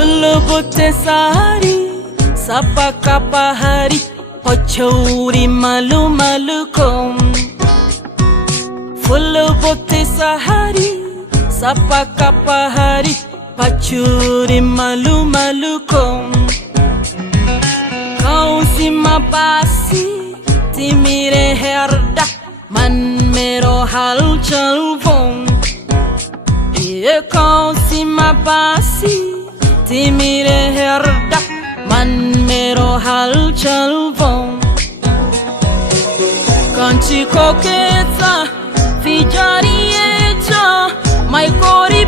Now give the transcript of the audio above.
Full bote sari, sapa kapahari, pochuri malu malu kom. Full bote sahari, sapa kapahari, pochuri malu malu kom. Kau si mabasi, timire herda, man mero hal chalvon. Ye kau si mabasi, timire herda, man mero hal chalvon. Kanchi koketa, fijari echa, mai kori